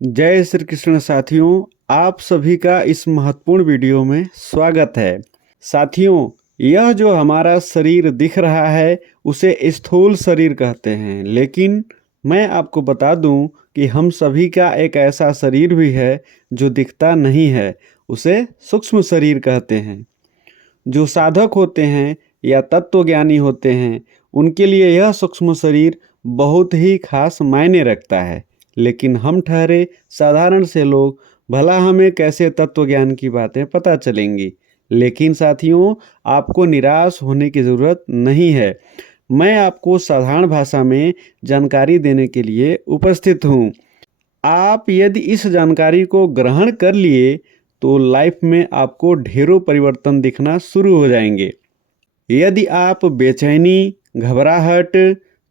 जय श्री कृष्ण साथियों, आप सभी का इस महत्वपूर्ण वीडियो में स्वागत है। साथियों, यह जो हमारा शरीर दिख रहा है उसे स्थूल शरीर कहते हैं, लेकिन मैं आपको बता दूं कि हम सभी का एक ऐसा शरीर भी है जो दिखता नहीं है, उसे सूक्ष्म शरीर कहते हैं। जो साधक होते हैं या तत्वज्ञानी होते हैं, उनके लिए यह सूक्ष्म शरीर बहुत ही खास मायने रखता है। लेकिन हम ठहरे साधारण से लोग, भला हमें कैसे तत्वज्ञान की बातें पता चलेंगी। लेकिन साथियों, आपको निराश होने की ज़रूरत नहीं है। मैं आपको साधारण भाषा में जानकारी देने के लिए उपस्थित हूँ। आप यदि इस जानकारी को ग्रहण कर लिए तो लाइफ में आपको ढेरों परिवर्तन दिखना शुरू हो जाएंगे। यदि आप बेचैनी, घबराहट,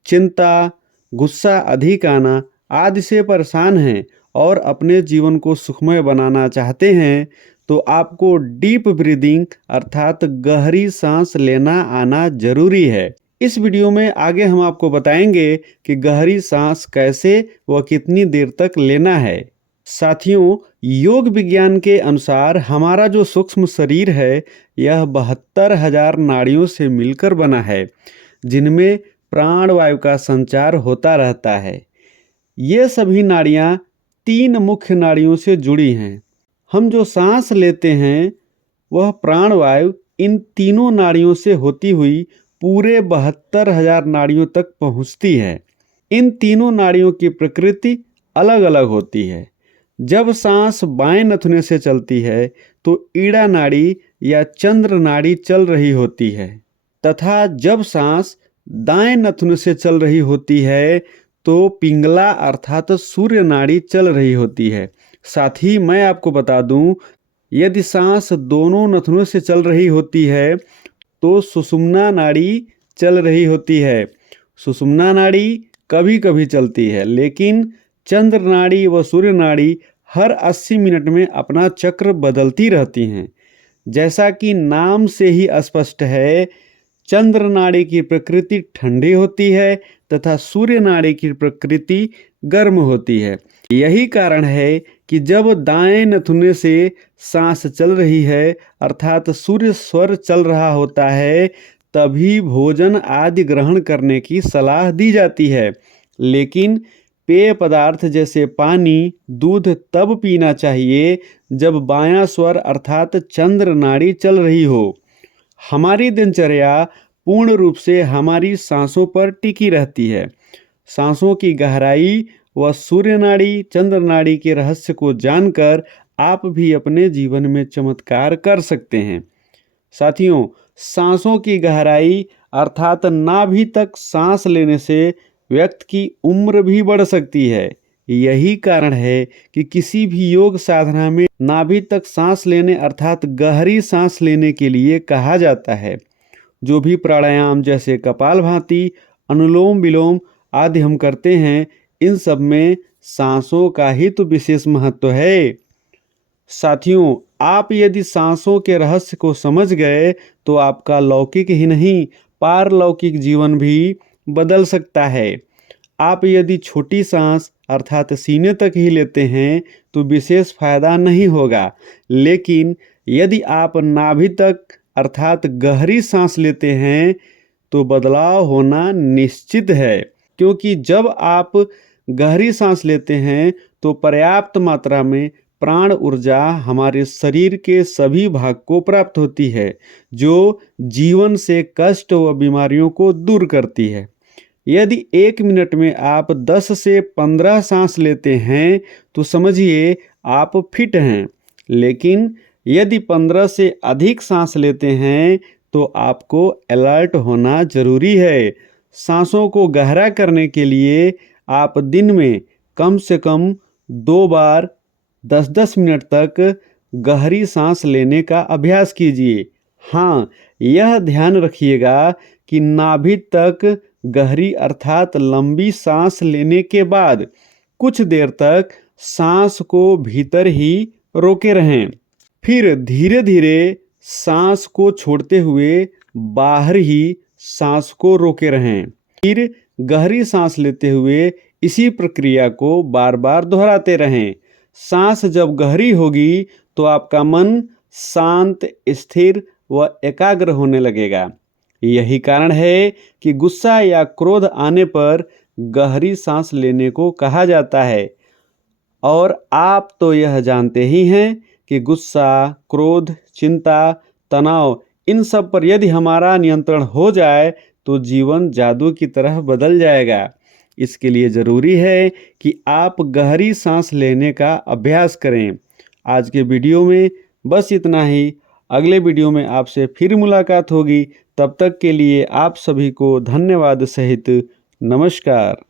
चिंता, गुस्सा अधिक आना आदि से परेशान हैं और अपने जीवन को सुखमय बनाना चाहते हैं, तो आपको डीप ब्रीदिंग अर्थात गहरी सांस लेना आना जरूरी है। इस वीडियो में आगे हम आपको बताएंगे कि गहरी सांस कैसे व कितनी देर तक लेना है। साथियों, योग विज्ञान के अनुसार हमारा जो सूक्ष्म शरीर है यह 72,000 नाड़ियों से मिलकर बना है, जिनमें प्राण वायु का संचार होता रहता है। ये सभी नाड़ियाँ 3 मुख्य नाड़ियों से जुड़ी हैं। हम जो सांस लेते हैं वह प्राण वायु इन तीनों नाड़ियों से होती हुई पूरे 72,000 नाड़ियों तक पहुँचती है। इन तीनों नाड़ियों की प्रकृति अलग अलग होती है। जब सांस बाएं नथुने से चलती है तो ईड़ा नाड़ी या चंद्र नाड़ी चल रही होती है, तथा जब सांस दाएं नथुने से चल रही होती है तो पिंगला अर्थात सूर्य नाड़ी चल रही होती है। साथ ही मैं आपको बता दूं, यदि सांस दोनों नथुनों से चल रही होती है तो सुषुम्ना नाड़ी चल रही होती है। सुषुम्ना नाड़ी कभी कभी चलती है, लेकिन चंद्र नाड़ी व सूर्य नाड़ी हर 80 मिनट में अपना चक्र बदलती रहती हैं। जैसा कि नाम से ही स्पष्ट है, चंद्र नाड़ी की प्रकृति ठंडी होती है तथा सूर्य नाड़ी की प्रकृति गर्म होती है। यही कारण है कि जब दाएं नथुने से सांस चल रही है अर्थात सूर्य स्वर चल रहा होता है, तभी भोजन आदि ग्रहण करने की सलाह दी जाती है। लेकिन पेय पदार्थ जैसे पानी, दूध तब पीना चाहिए जब बायां स्वर अर्थात चंद्र नाड़ी चल रही हो। हमारी दिनचर्या पूर्ण रूप से हमारी सांसों पर टिकी रहती है। सांसों की गहराई व सूर्य नाड़ी, चंद्र नाड़ी के रहस्य को जानकर आप भी अपने जीवन में चमत्कार कर सकते हैं। साथियों, सांसों की गहराई अर्थात नाभि तक सांस लेने से व्यक्ति की उम्र भी बढ़ सकती है। यही कारण है कि किसी भी योग साधना में नाभि तक सांस लेने अर्थात गहरी सांस लेने के लिए कहा जाता है। जो भी प्राणायाम जैसे कपालभाति, अनुलोम विलोम आदि हम करते हैं, इन सब में सांसों का ही तो विशेष महत्व है। साथियों, आप यदि सांसों के रहस्य को समझ गए तो आपका लौकिक ही नहीं पारलौकिक जीवन भी बदल सकता है। आप यदि छोटी सांस अर्थात सीने तक ही लेते हैं तो विशेष फायदा नहीं होगा, लेकिन यदि आप नाभि तक अर्थात गहरी सांस लेते हैं तो बदलाव होना निश्चित है। क्योंकि जब आप गहरी सांस लेते हैं तो पर्याप्त मात्रा में प्राण ऊर्जा हमारे शरीर के सभी भाग को प्राप्त होती है, जो जीवन से कष्ट व बीमारियों को दूर करती है। यदि 1 मिनट में आप 10 से 15 सांस लेते हैं तो समझिए आप फिट हैं, लेकिन यदि 15 से अधिक सांस लेते हैं तो आपको अलर्ट होना जरूरी है। सांसों को गहरा करने के लिए आप दिन में कम से कम 2 बार 10-10 मिनट तक गहरी सांस लेने का अभ्यास कीजिए। हाँ, यह ध्यान रखिएगा कि नाभि तक गहरी अर्थात लंबी सांस लेने के बाद कुछ देर तक सांस को भीतर ही रोके रहें। फिर धीरे धीरे सांस को छोड़ते हुए बाहर ही सांस को रोके रहें। फिर गहरी सांस लेते हुए इसी प्रक्रिया को बार बार दोहराते रहें। सांस जब गहरी होगी तो आपका मन शांत, स्थिर व एकाग्र होने लगेगा। यही कारण है कि गुस्सा या क्रोध आने पर गहरी सांस लेने को कहा जाता है। और आप तो यह जानते ही हैं कि गुस्सा, क्रोध, चिंता, तनाव, इन सब पर यदि हमारा नियंत्रण हो जाए तो जीवन जादू की तरह बदल जाएगा। इसके लिए ज़रूरी है कि आप गहरी सांस लेने का अभ्यास करें। आज के वीडियो में बस इतना ही। अगले वीडियो में आपसे फिर मुलाकात होगी। तब तक के लिए आप सभी को धन्यवाद सहित नमस्कार।